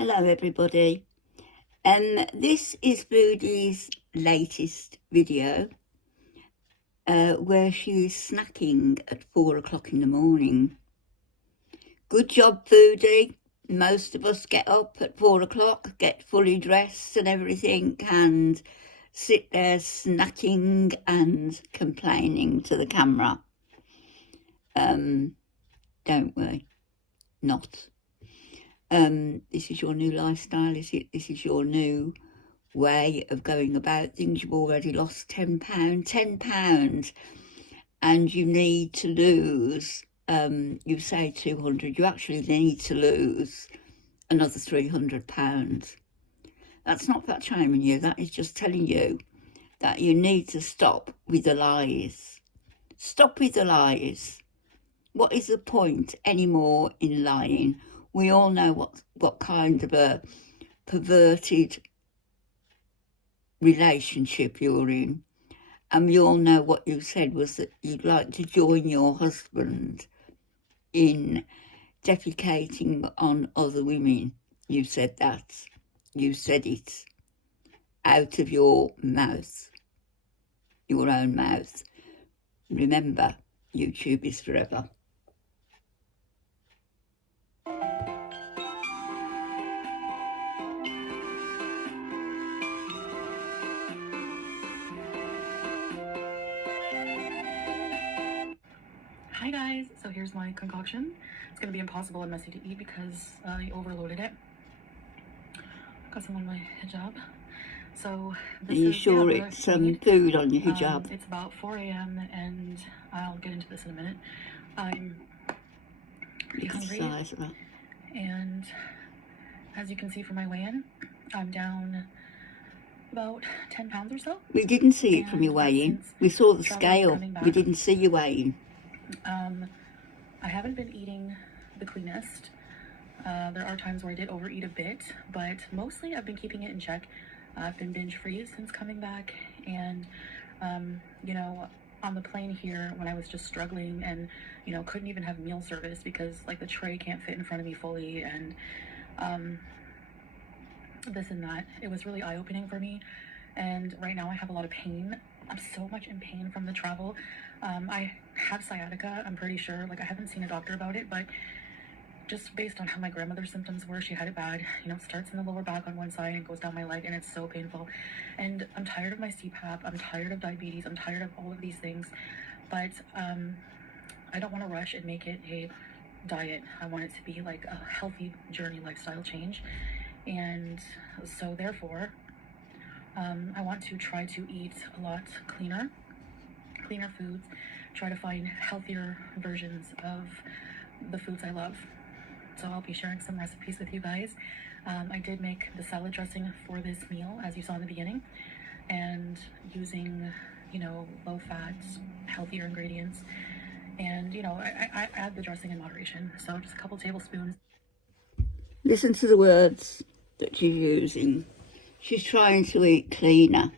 Hello everybody. This is Foodie's latest video where she's snacking at 4 o'clock in the morning. Good job, Foodie. Most of us get up at 4 o'clock, get fully dressed and everything, and sit there snacking and complaining to the camera. Don't we? Not. This is your new lifestyle, is it? This is your new way of going about things. You've already lost £10, and you need to lose, you say 200, you actually need to lose another £300. That's not fat shaming you, that is just telling you that you need to stop with the lies. Stop with the lies. What is the point anymore in lying? We all know what kind of a perverted relationship you're in. And we all know what you said was that you'd like to join your husband in defecating on other women. You said that. You said it out of your mouth, your own mouth. Remember, YouTube is forever. Hi guys, so here's my concoction. It's going to be impossible and messy to eat because I overloaded it. Got some on my hijab. So this Are you sure it's food on your hijab? It's about 4 a.m. and I'll get into this in a minute. I'm pretty hungry. And as you can see from my weigh-in, I'm down about 10 pounds or so. We didn't see it from your weigh-in. We saw the scale. We didn't see your weigh-in. I haven't been eating the cleanest. There are times where I did overeat a bit, but mostly I've been keeping it in check. I've been binge-free since coming back, and you know, on the plane here when I was just struggling and, you know, couldn't even have meal service because like the tray can't fit in front of me fully, and this and that. It was really eye-opening for me, and right now I have a lot of pain. I'm so much in pain from the travel. I have sciatica, I'm pretty sure. Like, I haven't seen a doctor about it, but just based on how my grandmother's symptoms were, she had it bad. You know, it starts in the lower back on one side and goes down my leg, and it's so painful. And I'm tired of my CPAP, I'm tired of diabetes, I'm tired of all of these things. But I don't want to rush and make it a diet. I want it to be like a healthy journey, lifestyle change. And so therefore, I want to try to eat a lot cleaner foods, try to find healthier versions of the foods I love. So I'll be sharing some recipes with you guys. I did make the salad dressing for this meal, as you saw in the beginning, and using, you know, low-fat, healthier ingredients. And, you know, I add the dressing in moderation, so just a couple tablespoons. Listen to the words that she's using. She's trying to eat cleaner.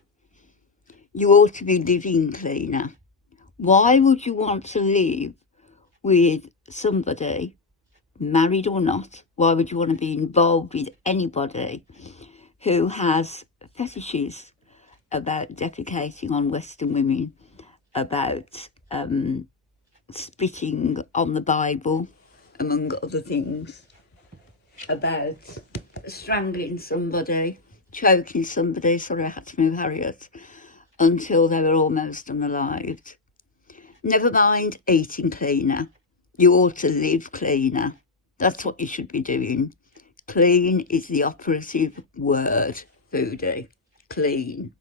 You ought to be living cleaner. Why would you want to live with somebody, married or not? Why would you want to be involved with anybody who has fetishes about defecating on Western women, about spitting on the Bible, among other things, about strangling somebody, choking somebody, sorry I had to move Harriet, until they were almost unalived. Never mind eating cleaner. You ought to live cleaner. That's what you should be doing. Clean is the operative word, Foodie. Clean.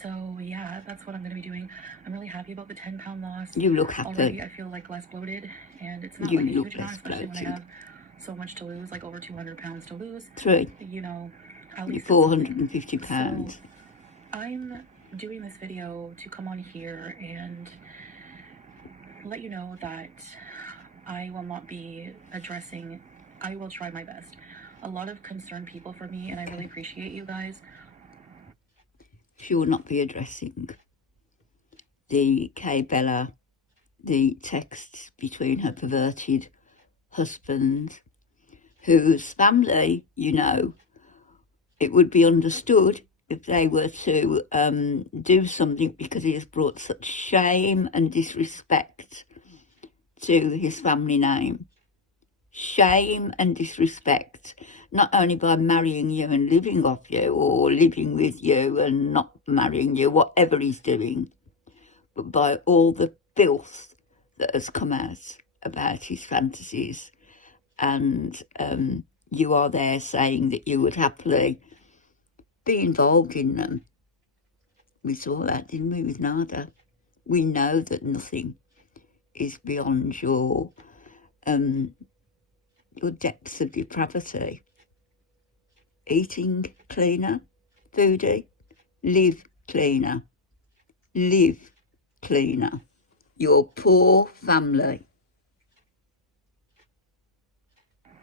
So yeah, that's what I'm going to be doing. I'm really happy about the 10-pound loss. You look happy. Already I feel like less bloated, and it's not you like a look huge amount, especially bloated. when I have so much to lose, like over 200 pounds to lose. True. You know, at least 450 pounds. So I'm doing this video to come on here and let you know that I will not be addressing, I will try my best. A lot of concerned people for me, and I really appreciate you guys. She will not be addressing the K Bella, the texts between her perverted husband whose family, you know, it would be understood if they were to do something because he has brought such shame and disrespect to his family name. Shame and disrespect, not only by marrying you and living off you or living with you and not marrying you, whatever he's doing, but by all the filth that has come out about his fantasies. And you are there saying that you would happily be involved in them. We saw that, didn't we, with Nada? We know that nothing is beyond your depths of depravity. Eating cleaner, Foodie, live cleaner, live cleaner. Your poor family.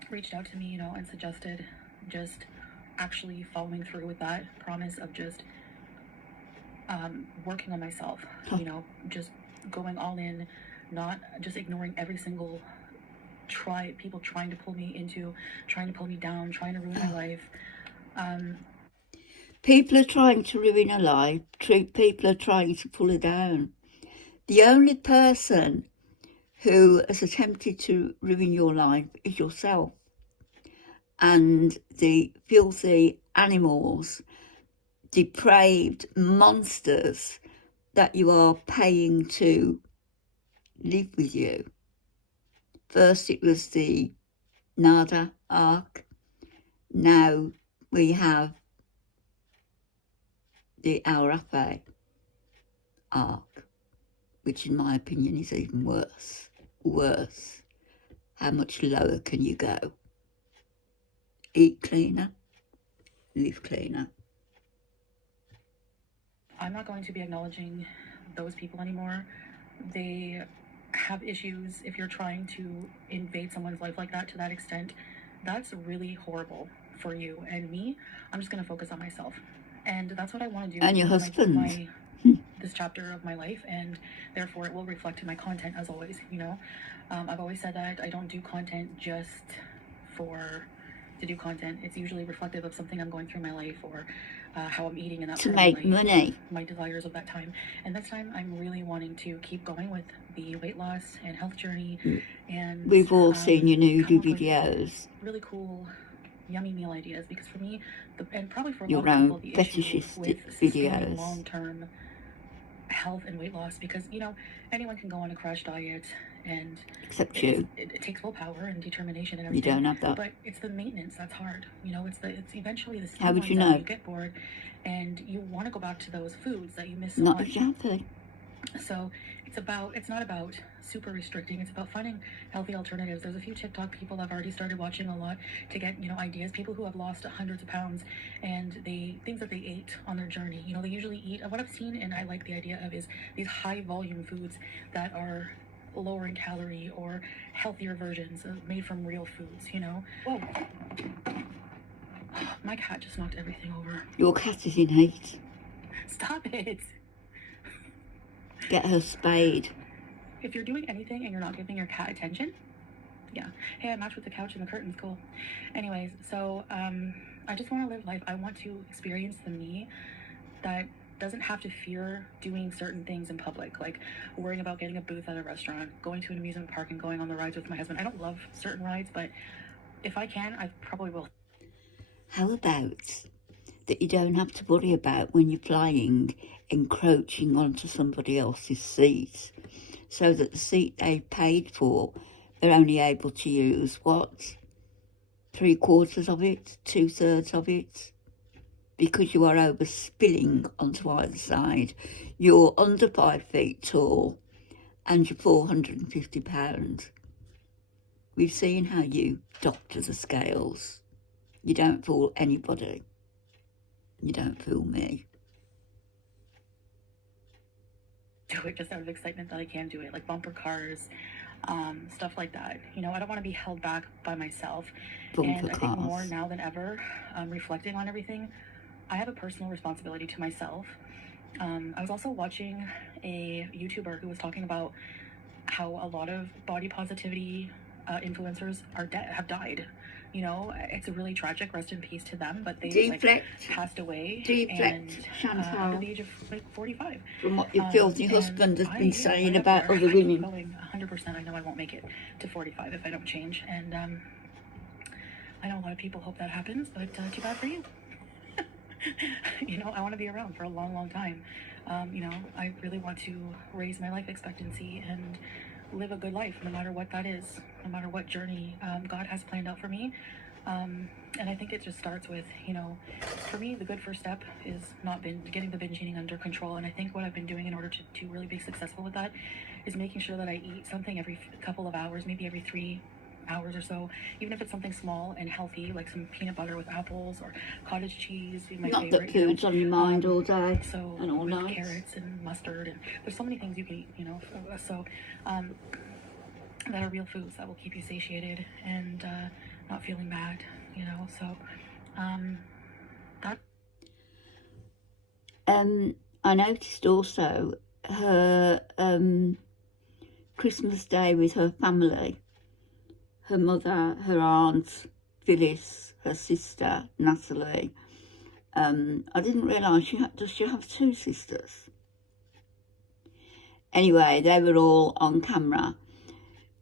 Reached out to me, you know, and suggested just actually following through with that promise of just working on myself, you know, just going all in, not just ignoring every single people trying to pull me into, trying to pull me down, trying to ruin my life. People are trying to ruin her life. People are trying to pull her down. The only person who has attempted to ruin your life is yourself. And the filthy animals, depraved monsters that you are paying to live with you. First it was the Nada arc. Now we have the Al Rafa arc, which in my opinion is even worse. Worse. How much lower can you go? Eat cleaner, live cleaner. I'm not going to be acknowledging those people anymore. They have issues. If you're trying to invade someone's life like that to that extent, that's really horrible for you and me. I'm just going to focus on myself. And that's what I want to do. And your husband. This chapter of my life, and therefore it will reflect in my content as always, you know. I've always said that I don't do content just to do content. It's usually reflective of something I'm going through in my life, or how I'm eating in that to make money, my desires of that time. And this time I'm really wanting to keep going with the weight loss and health journey. And we've all seen your nudie videos, really cool yummy meal ideas, because for me, and probably for a your lot of people, own the issue fetishistic with videos, long-term health and weight loss, because, you know, anyone can go on a crash diet, and except you. It takes willpower and determination and everything. You don't have that. But it's the maintenance that's hard. You know, it's eventually the how would you know? You get bored and you want to go back to those foods that you miss so not much. Exactly. So it's not about super restricting. It's about finding healthy alternatives. There's a few TikTok people I've already started watching a lot to get, you know, ideas. People who have lost hundreds of pounds, and things that they ate on their journey. You know, they usually eat, what I've seen and I like the idea of, is these high volume foods that are lower in calorie or healthier versions made from real foods, you know. Whoa. My cat just knocked everything over. Your cat is in hate. Stop it. Get her spayed. If you're doing anything and you're not giving your cat attention, yeah. Hey, I matched with the couch and the curtains, cool. Anyways, so I just want to live life. I want to experience the me that doesn't have to fear doing certain things in public, like worrying about getting a booth at a restaurant, going to an amusement park and going on the rides with my husband. I don't love certain rides, but if I can, I probably will. How about that you don't have to worry about, when you're flying, encroaching onto somebody else's seat, so that the seat they paid for, they're only able to use, what, 3/4 of it, 2/3 of it, because you are overspilling onto either side. You're under 5 feet tall and you're 450 pounds. We've seen how you doctor the scales. You don't fool anybody. You don't fool me. Do it just out of excitement that I can do it, like bumper cars, stuff like that. You know, I don't want to be held back by myself. And I think more now than ever, reflecting on everything, I have a personal responsibility to myself. I was also watching a YouTuber who was talking about how a lot of body positivity influencers have died. You know, it's really tragic. Rest in peace to them. But they passed away Deflect, under the age of like 45. From what your filthy husband has been saying about other women. Going 100%. I know I won't make it to 45 if I don't change, and I know a lot of people hope that happens, but too bad for you. You know, I want to be around for a long, long time. You know, I really want to raise my life expectancy and live a good life, no matter what that is, no matter what journey God has planned out for me. And I think it just starts with, you know, for me, the good first step is getting the binge eating under control. And I think what I've been doing in order to really be successful with that is making sure that I eat something every couple of hours, maybe every 3 hours or so, even if it's something small and healthy, like some peanut butter with apples or cottage cheese. My Not favorite, that food's on your mind all day so and all with night. Carrots and mustard, and there's so many things you can eat, you know. So that are real foods that will keep you satiated and not feeling bad, you know. So that. I noticed also her Christmas Day with her family. Her mother, her aunt, Phyllis, her sister, Natalie. I didn't realise does she have 2 sisters? Anyway, they were all on camera.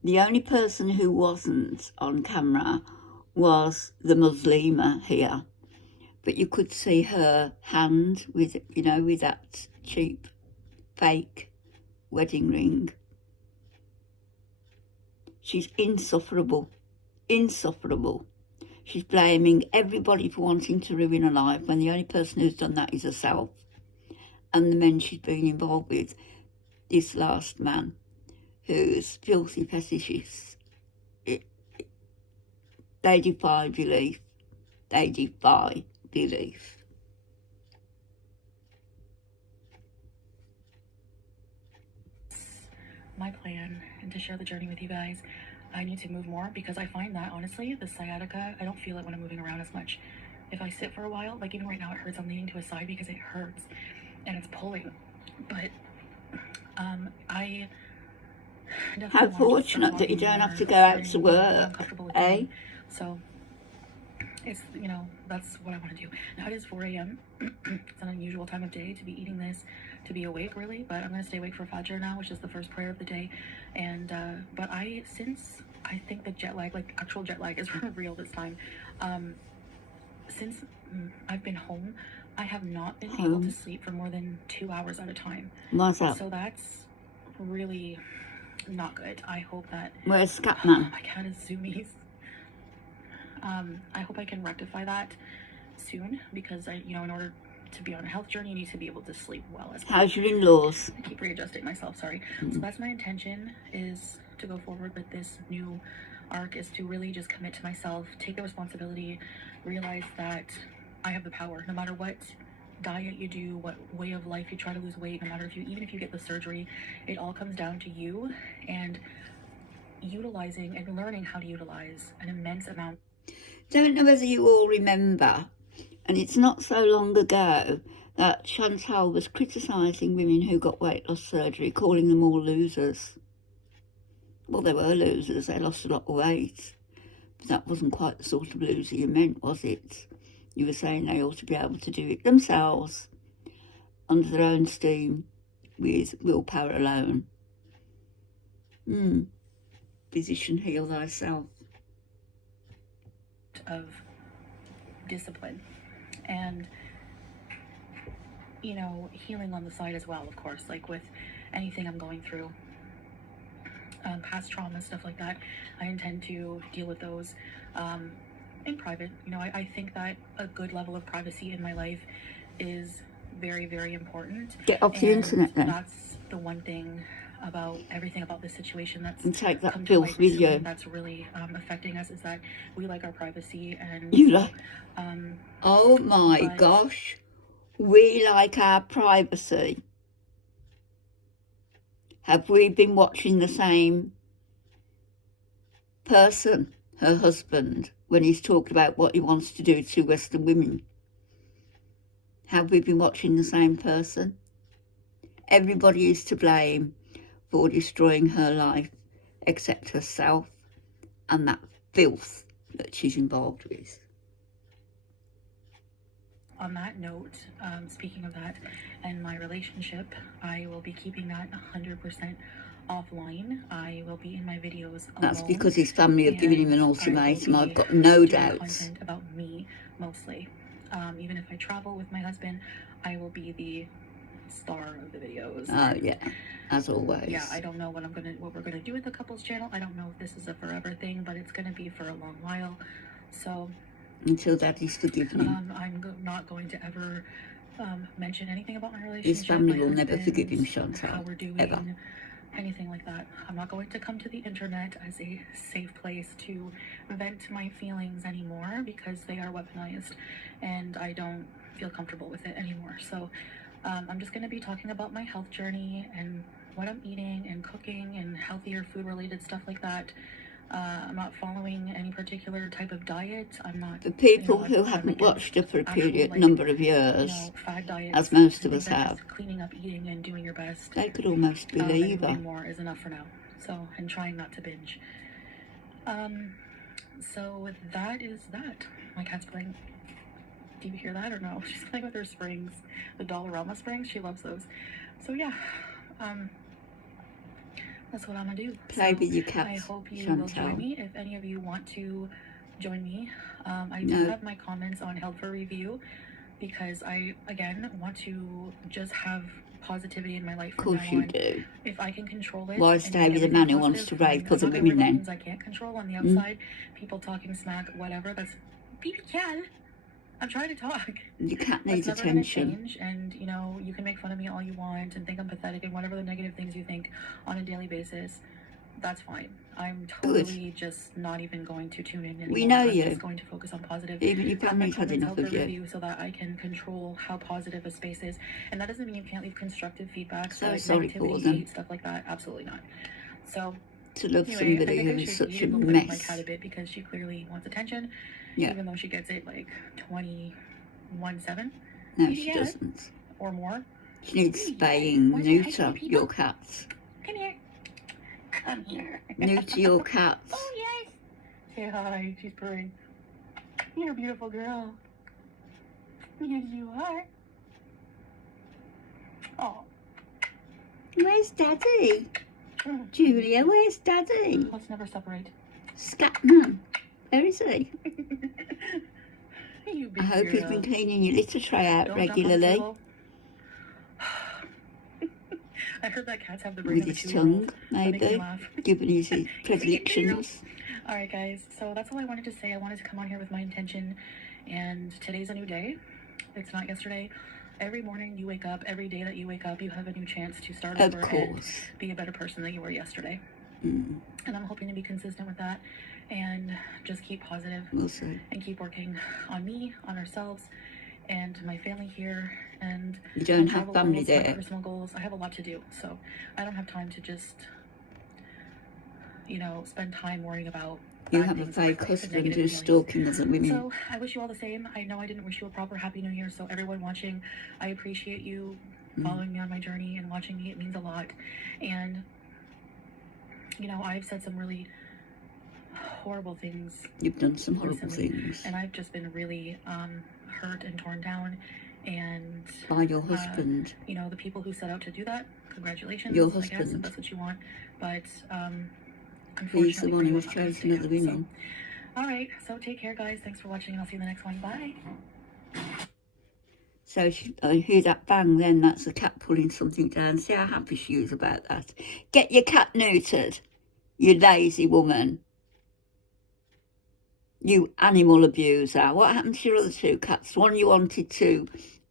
The only person who wasn't on camera was the Muslima here. But you could see her hand with, you know, with that cheap, fake wedding ring. She's insufferable, insufferable. She's blaming everybody for wanting to ruin her life when the only person who's done that is herself and the men she's been involved with. This last man, who's filthy fetishes, they defy belief. They defy belief. My plan, and to share the journey with you guys. I need to move more because I find that, honestly, the sciatica, I don't feel it when I'm moving around as much. If I sit for a while, like even right now it hurts, I'm leaning to a side because it hurts and it's pulling. But I definitely How fortunate that you don't have to go out to work, eh? So it's, you know, that's what I want to do. Now it is 4 a.m. It's an unusual time of day to be eating this, to be awake really, but I'm going to stay awake for Fajr now, which is the first prayer of the day. And but since I think the jet lag, like actual jet lag, is real this time, since I've been home, I have not been able to sleep for more than 2 hours at a time. What's that? So that's really not good. I hope that... Where's Scatman? My cat is zoomies. I hope I can rectify that soon, because you know, in order to be on a health journey, you need to be able to sleep well as well. How's your in-laws? I keep readjusting myself, sorry. So that's my intention, is to go forward with this new arc, is to really just commit to myself, take the responsibility, realize that I have the power, no matter what diet you do, what way of life you try to lose weight, no matter even if you get the surgery, it all comes down to you and utilizing and learning how to utilize an immense amount. Don't know whether you all remember, and it's not so long ago, that Chantal was criticising women who got weight loss surgery, calling them all losers. Well, they were losers, they lost a lot of weight. But that wasn't quite the sort of loser you meant, was it? You were saying they ought to be able to do it themselves, under their own steam, with willpower alone. Physician, heal thyself. Of discipline and, you know, healing on the side as well, of course, like with anything I'm going through, past trauma, stuff like that. I intend to deal with those in private. You know, I think that a good level of privacy in my life is very, very important. Get off the internet then. That's the one thing about everything about this situation that's and take that filth with you. That's really affecting us, is that we like our privacy. And you like oh my gosh, we like our privacy. Have we been watching the same person, her husband, when he's talked about what he wants to do to Western women? Have we been watching the same person? Everybody is to blame for destroying her life except herself and that filth that she's involved with. On that note, speaking of that and my relationship, I will be keeping that 100% offline. I will be in my videos alone. That's because his family have given him an ultimatum. I've got no doubts. Content about me mostly. Even if I travel with my husband, I will be the star of the videos. Oh yeah, as always. Yeah, I don't know what we're gonna do with the couples channel. I don't know if this is a forever thing, but it's gonna be for a long while. So until Daddy's forgiven him. I'm not going to ever mention anything about my relationship. His family will never forgive him, Chantal, how we're doing, ever. Anything like that. I'm not going to come to the internet as a safe place to vent my feelings anymore, because they are weaponized and I don't feel comfortable with it anymore. So I'm just going to be talking about my health journey and what I'm eating and cooking and healthier food related stuff like that. I'm not following any particular type of diet. I'm not. For people who haven't watched her for a period number of years, fad diets, as most of us have, cleaning up, eating, and doing your best. They could almost believe her. More is enough for now. So, and trying not to binge. So that is that. My cat's playing. Do you hear that or no? She's playing with her springs, the Dollarama springs. She loves those. So yeah. That's what I'm gonna do. Play with your cats, I hope you Chantal. will join me if any of you want to join me. I do have my comments on held for review, because I, again, want to just have positivity in my life. Of course you do. If I can control it. Why stay with a man who wants to rape other women then? I can't control on the outside. People talking smack, whatever. That's baby cat. I'm trying to talk. Your cat needs That's attention. Never gonna change, and you know, you can make fun of me all you want and think I'm pathetic and whatever the negative things you think on a daily basis. That's fine. I'm totally just not even going to tune in anymore. We know I'm you. just going to focus on positive. Even your family's had enough of you. So that I can control how positive a space is, and that doesn't mean you can't leave constructive feedback. So like sorry for them. Hate, stuff like that. Absolutely not. So to love anyway, somebody who is such a mess. My cat a bit, because she clearly wants attention. Yeah. Even though she gets it like 21/7. No, she doesn't. Or more. She needs spaying, neuter your cats. Come here. Come here. Neuter your cats. Oh, yes. Say hi. She's purring. You're a beautiful girl. Yes, you are. Oh. Where's Daddy? Julia, where's Daddy? Let's never separate. Scatman. Where is he? I hope you've been cleaning your litter tray out regularly. I heard that cats have the brain with his tongue, maybe, given his predilections. Alright guys, so that's all I wanted to say. I wanted to come on here with my intention, and today's a new day. It's not yesterday. Every morning you wake up, every day that you wake up, you have a new chance to start over and be a better person than you were yesterday. And I'm hoping to be consistent with that and just keep positive. We'll see. And keep working on me, on ourselves, and my family here. And you don't have family there. My personal goals. I have a lot to do, so I don't have time to just, you know, spend time worrying about. You have a fake husband who's stalking other women. So I wish you all the same. I know I didn't wish you a proper Happy New Year, so everyone watching, I appreciate you following me on my journey and watching me. It means a lot. And, you know, I've said some really horrible things. You've done some horrible things. And I've just been really hurt and torn down. And by your husband. You know, the people who set out to do that, congratulations. Your husband. I guess, if that's what you want. But he's the one who was chasing other women. So, all right, so take care, guys. Thanks for watching, and I'll see you in the next one. Bye. So I hear that bang then. That's the cat pulling something down. See how happy she is about that. Get your cat neutered, you lazy woman. You animal abuser. What happened to your other two cats? One you wanted to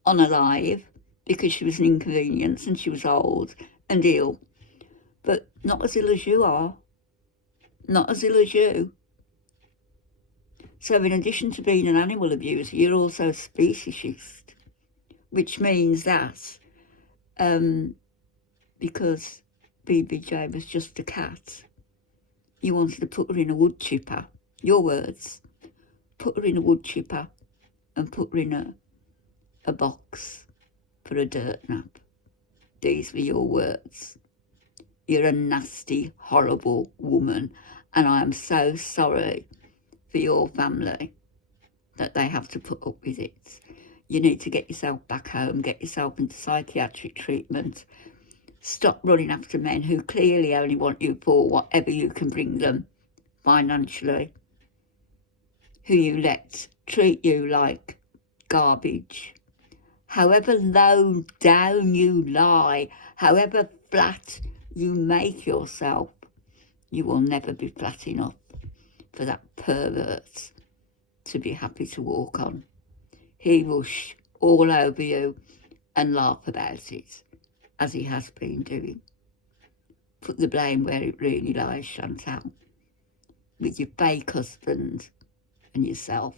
unalive because she was an inconvenience and she was old and ill. But not as ill as you are. Not as ill as you. So in addition to being an animal abuser, you're also a speciesist. Which means that because BBJ was just a cat, you wanted to put her in a wood chipper. Your words. Put her in a wood chipper and put her in a box for a dirt nap. These were your words. You're a nasty, horrible woman. And I am so sorry for your family that they have to put up with it. You need to get yourself back home, get yourself into psychiatric treatment. Stop running after men who clearly only want you for whatever you can bring them financially, who you let treat you like garbage. However low down you lie, however flat you make yourself, you will never be flat enough for that pervert to be happy to walk on. He will all over you and laugh about it, as he has been doing. Put the blame where it really lies, Chantal, with your fake husband and yourself.